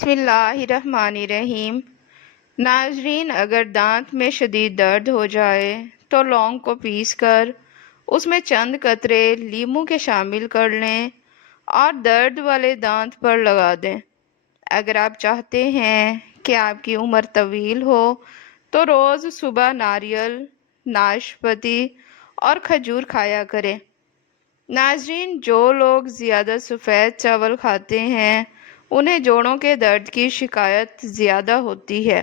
بسم اللہ الرحمن الرحیم۔ ناظرین، اگر دانت میں شدید درد ہو جائے تو لونگ کو پیس کر اس میں چند قطرے لیموں کے شامل کر لیں اور درد والے دانت پر لگا دیں۔ اگر آپ چاہتے ہیں کہ آپ کی عمر طویل ہو تو روز صبح ناریل، ناشپاتی اور کھجور کھایا کریں۔ ناظرین، جو لوگ زیادہ سفید چاول کھاتے ہیں انہیں جوڑوں کے درد کی شکایت زیادہ ہوتی ہے۔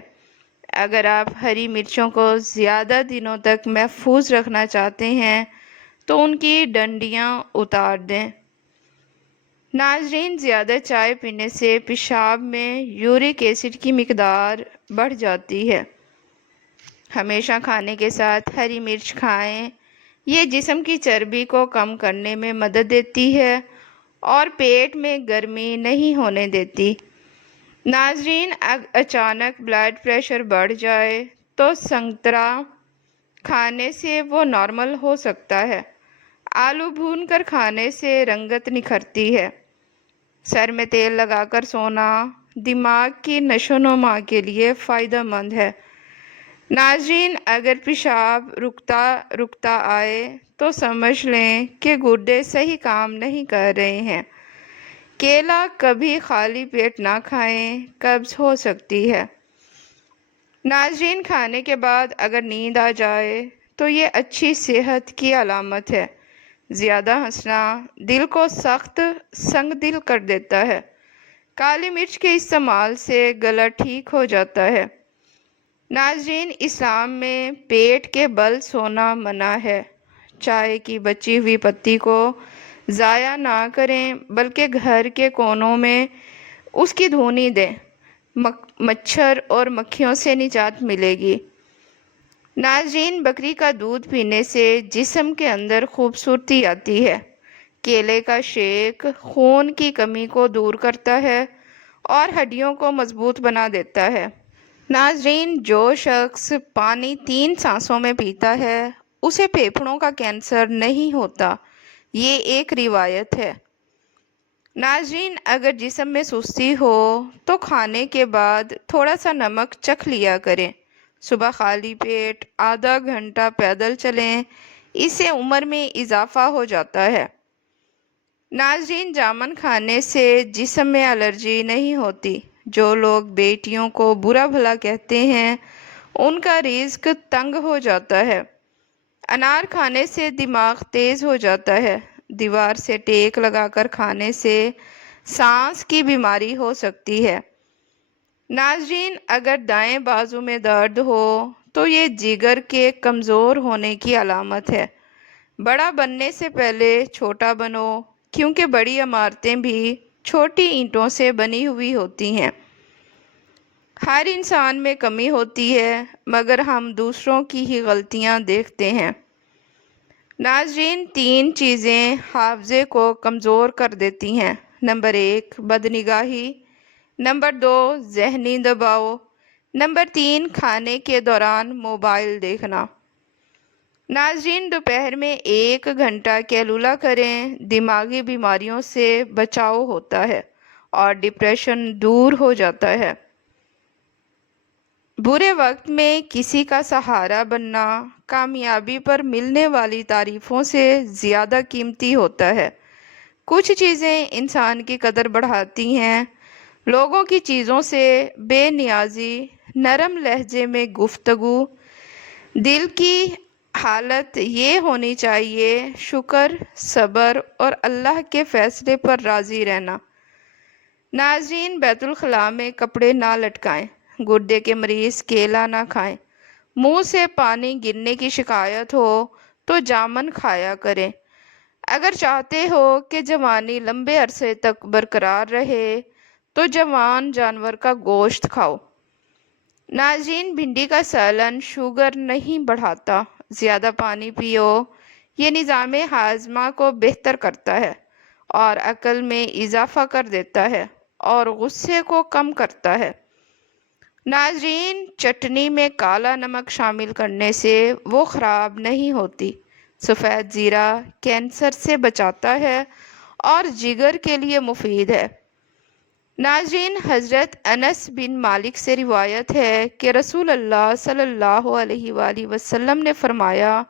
اگر آپ ہری مرچوں کو زیادہ دنوں تک محفوظ رکھنا چاہتے ہیں تو ان کی ڈنڈیاں اتار دیں۔ ناظرین، زیادہ چائے پینے سے پیشاب میں یورک ایسڈ کی مقدار بڑھ جاتی ہے۔ ہمیشہ کھانے کے ساتھ ہری مرچ کھائیں۔ یہ جسم کی چربی کو کم کرنے میں مدد دیتی ہے اور پیٹ میں گرمی نہیں ہونے دیتی۔ ناظرین، اچانک بلڈ پریشر بڑھ جائے تو سنترا کھانے سے وہ نارمل ہو سکتا ہے۔ آلو بھون کر کھانے سے رنگت نکھرتی ہے۔ سر میں تیل لگا کر سونا دماغ کی نشو و نما کے لیے فائدہ مند ہے۔ ناظرین، اگر پیشاب رکتا رکتا آئے تو سمجھ لیں کہ گردے صحیح کام نہیں کر رہے ہیں۔ کیلا کبھی خالی پیٹ نہ کھائیں، قبض ہو سکتی ہے۔ ناظرین، کھانے کے بعد اگر نیند آ جائے تو یہ اچھی صحت کی علامت ہے۔ زیادہ ہنسنا دل کو سخت سنگ دل کر دیتا ہے۔ کالی مرچ کے استعمال سے گلا ٹھیک ہو جاتا ہے۔ ناظرین، اسلام میں پیٹ کے بل سونا منع ہے۔ چائے کی بچی ہوئی پتی کو ضائع نہ کریں بلکہ گھر کے کونوں میں اس کی دھونی دیں۔ مچھر اور مکھیوں سے نجات ملے گی۔ ناظرین، بکری کا دودھ پینے سے جسم کے اندر خوبصورتی آتی ہے۔ کیلے کا شیک خون کی کمی کو دور کرتا ہے اور ہڈیوں کو مضبوط بنا دیتا ہے۔ ناظرین، جو شخص پانی 3 سانسوں میں پیتا ہے اسے پھیپھڑوں کا کینسر نہیں ہوتا، یہ ایک روایت ہے۔ ناظرین، اگر جسم میں سستی ہو تو کھانے کے بعد تھوڑا سا نمک چکھ لیا کریں۔ صبح خالی پیٹ آدھا گھنٹہ پیدل چلیں، اس سے عمر میں اضافہ ہو جاتا ہے۔ ناظرین، جامن کھانے سے جسم میں الرجی نہیں ہوتی۔ جو لوگ بیٹیوں کو برا بھلا کہتے ہیں ان کا رزق تنگ ہو جاتا ہے۔ انار کھانے سے دماغ تیز ہو جاتا ہے۔ دیوار سے ٹیک لگا کر کھانے سے سانس کی بیماری ہو سکتی ہے۔ ناظرین، اگر دائیں بازو میں درد ہو تو یہ جگر کے کمزور ہونے کی علامت ہے۔ بڑا بننے سے پہلے چھوٹا بنو، کیونکہ بڑی عمارتیں بھی چھوٹی اینٹوں سے بنی ہوئی ہوتی ہیں۔ ہر انسان میں کمی ہوتی ہے مگر ہم دوسروں کی ہی غلطیاں دیکھتے ہیں۔ ناظرین، 3 چیزیں حافظے کو کمزور کر دیتی ہیں۔ نمبر 1 بدنگاہی، نمبر 2 ذہنی دباؤ، نمبر 3 کھانے کے دوران موبائل دیکھنا۔ ناظرین، دوپہر میں 1 گھنٹہ کیلولا کریں، دماغی بیماریوں سے بچاؤ ہوتا ہے اور ڈپریشن دور ہو جاتا ہے۔ برے وقت میں کسی کا سہارا بننا کامیابی پر ملنے والی تعریفوں سے زیادہ قیمتی ہوتا ہے۔ کچھ چیزیں انسان کی قدر بڑھاتی ہیں۔ لوگوں کی چیزوں سے بے نیازی، نرم لہجے میں گفتگو، دل کی حالت یہ ہونی چاہیے شکر، صبر اور اللہ کے فیصلے پر راضی رہنا۔ ناظرین، بیت الخلاء میں کپڑے نہ لٹکائیں۔ گردے کے مریض کیلا نہ کھائیں۔ منہ سے پانی گرنے کی شکایت ہو تو جامن کھایا کریں۔ اگر چاہتے ہو کہ جوانی لمبے عرصے تک برقرار رہے تو جوان جانور کا گوشت کھاؤ۔ ناظرین، بھنڈی کا سالن شوگر نہیں بڑھاتا۔ زیادہ پانی پیو، یہ نظام ہاضمہ کو بہتر کرتا ہے اور عقل میں اضافہ کر دیتا ہے اور غصے کو کم کرتا ہے۔ ناظرین، چٹنی میں کالا نمک شامل کرنے سے وہ خراب نہیں ہوتی۔ سفید زیرہ کینسر سے بچاتا ہے اور جگر کے لیے مفید ہے۔ ناظرین، حضرت انس بن مالک سے روایت ہے کہ رسول اللہ صلی اللہ علیہ وآلہ وسلم نے فرمایا،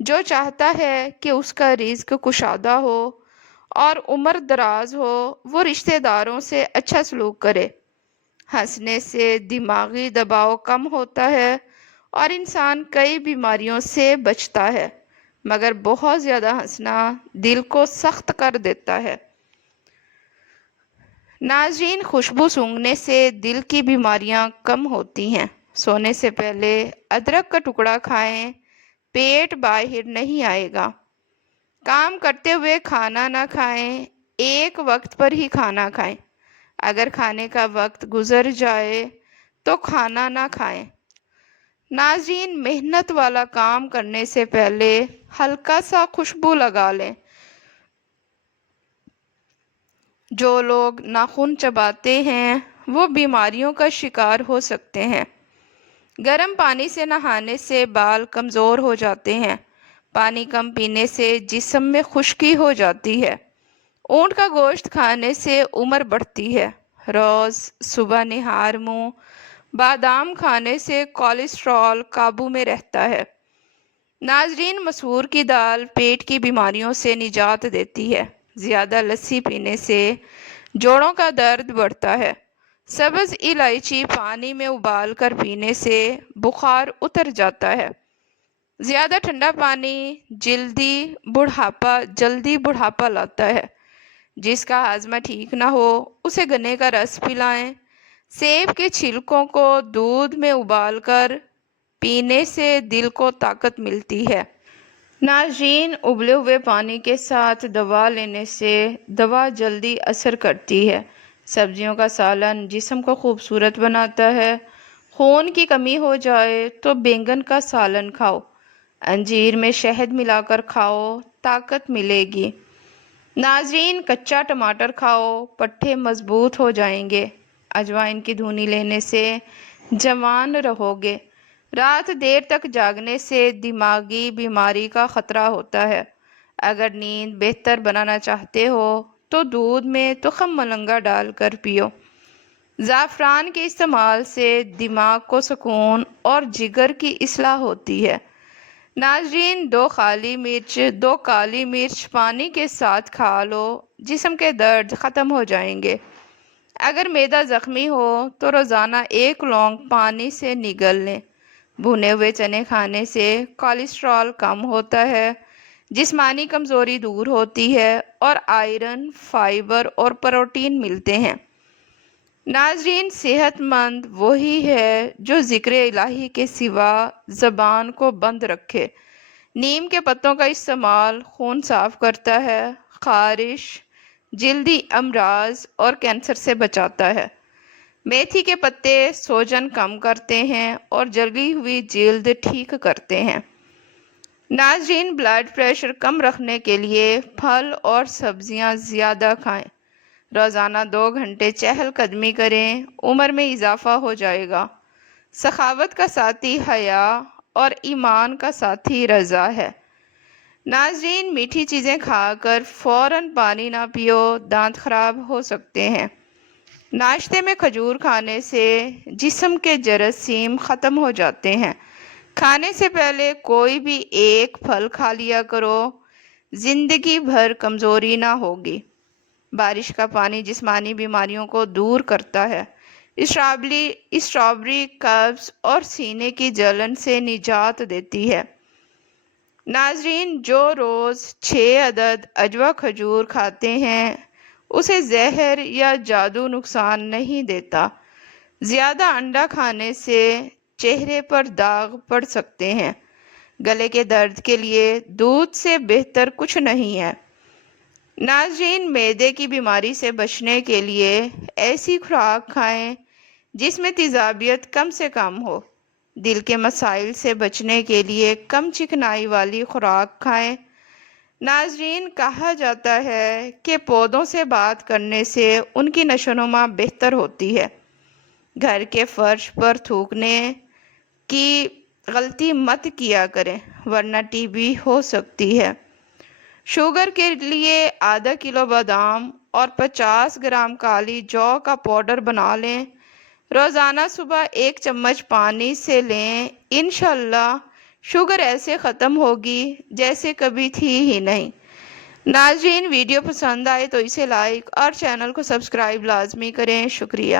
جو چاہتا ہے کہ اس کا رزق کشادہ ہو اور عمر دراز ہو، وہ رشتہ داروں سے اچھا سلوک کرے۔ ہنسنے سے دماغی دباؤ کم ہوتا ہے اور انسان کئی بیماریوں سے بچتا ہے، مگر بہت زیادہ ہنسنا دل کو سخت کر دیتا ہے۔ ناظرین، خوشبو سونگھنے سے دل کی بیماریاں کم ہوتی ہیں۔ سونے سے پہلے ادرک کا ٹکڑا کھائیں، پیٹ باہر نہیں آئے گا۔ کام کرتے ہوئے کھانا نہ کھائیں، ایک وقت پر ہی کھانا کھائیں۔ اگر کھانے کا وقت گزر جائے تو کھانا نہ کھائیں۔ ناظرین، محنت والا کام کرنے سے پہلے ہلکا سا خوشبو لگا لیں۔ جو لوگ ناخن چباتے ہیں وہ بیماریوں کا شکار ہو سکتے ہیں۔ گرم پانی سے نہانے سے بال کمزور ہو جاتے ہیں۔ پانی کم پینے سے جسم میں خشکی ہو جاتی ہے۔ اونٹ کا گوشت کھانے سے عمر بڑھتی ہے۔ روز صبح نہار منہ بادام کھانے سے کولیسٹرول قابو میں رہتا ہے۔ ناظرین، مسور کی دال پیٹ کی بیماریوں سے نجات دیتی ہے۔ زیادہ لسی پینے سے جوڑوں کا درد بڑھتا ہے۔ سبز الائچی پانی میں ابال کر پینے سے بخار اتر جاتا ہے۔ زیادہ ٹھنڈا پانی جلدی بڑھاپا لاتا ہے۔ جس کا ہاضمہ ٹھیک نہ ہو اسے گنے کا رس پلائیں۔ سیب کے چھلکوں کو دودھ میں ابال کر پینے سے دل کو طاقت ملتی ہے۔ ناظرین، ابلے ہوئے پانی کے ساتھ دوا لینے سے دوا جلدی اثر کرتی ہے۔ سبزیوں کا سالن جسم کو خوبصورت بناتا ہے۔ خون کی کمی ہو جائے تو بینگن کا سالن کھاؤ۔ انجیر میں شہد ملا کر کھاؤ، طاقت ملے گی۔ ناظرین، کچا ٹماٹر کھاؤ، پٹھے مضبوط ہو جائیں گے۔ اجوائن کی دھونی لینے سے جوان رہو گے۔ رات دیر تک جاگنے سے دماغی بیماری کا خطرہ ہوتا ہے۔ اگر نیند بہتر بنانا چاہتے ہو تو دودھ میں تخم ملنگا ڈال کر پیو۔ زعفران کے استعمال سے دماغ کو سکون اور جگر کی اصلاح ہوتی ہے۔ ناظرین، 2 کالی مرچ پانی کے ساتھ کھا لو، جسم کے درد ختم ہو جائیں گے۔ اگر معدہ زخمی ہو تو روزانہ 1 لونگ پانی سے نگل لیں۔ بھنے ہوئے چنے کھانے سے کولیسٹرول کم ہوتا ہے، جسمانی کمزوری دور ہوتی ہے اور آئرن، فائبر اور پروٹین ملتے ہیں۔ ناظرین، صحت مند وہی ہے جو ذکر الہی کے سوا زبان کو بند رکھے۔ نیم کے پتوں کا استعمال خون صاف کرتا ہے، خارش، جلدی امراض اور کینسر سے بچاتا ہے۔ میتھی کے پتے سوجن کم کرتے ہیں اور جلی ہوئی جلد ٹھیک کرتے ہیں۔ ناظرین، بلڈ پریشر کم رکھنے کے لیے پھل اور سبزیاں زیادہ کھائیں۔ روزانہ 2 گھنٹے چہل قدمی کریں، عمر میں اضافہ ہو جائے گا۔ سخاوت کا ساتھی حیا اور ایمان کا ساتھی رضا ہے۔ ناظرین، میٹھی چیزیں کھا کر فوراً پانی نہ پیو، دانت خراب ہو سکتے ہیں۔ ناشتے میں کھجور کھانے سے جسم کے جراثیم ختم ہو جاتے ہیں۔ کھانے سے پہلے کوئی بھی 1 پھل کھا لیا کرو، زندگی بھر کمزوری نہ ہوگی۔ بارش کا پانی جسمانی بیماریوں کو دور کرتا ہے۔ اسٹرابیری قبض اور سینے کی جلن سے نجات دیتی ہے۔ ناظرین، جو روز 6 عدد عجوہ کھجور کھاتے ہیں اسے زہر یا جادو نقصان نہیں دیتا۔ زیادہ انڈا کھانے سے چہرے پر داغ پڑ سکتے ہیں۔ گلے کے درد کے لیے دودھ سے بہتر کچھ نہیں ہے۔ ناظرین، معدے کی بیماری سے بچنے کے لیے ایسی خوراک کھائیں جس میں تیزابیت کم سے کم ہو۔ دل کے مسائل سے بچنے کے لیے کم چکنائی والی خوراک کھائیں۔ ناظرین، کہا جاتا ہے کہ پودوں سے بات کرنے سے ان کی نشوونما بہتر ہوتی ہے۔ گھر کے فرش پر تھوکنے کی غلطی مت کیا کریں ورنہ TB ہو سکتی ہے۔ شوگر کے لیے ½ کلو بادام اور 50 گرام کالی جو کا پاؤڈر بنا لیں۔ روزانہ صبح 1 چمچ پانی سے لیں، انشاءاللہ شوگر ایسے ختم ہوگی جیسے کبھی تھی ہی نہیں۔ ناظرین، ویڈیو پسند آئے تو اسے لائک اور چینل کو سبسکرائب لازمی کریں۔ شکریہ۔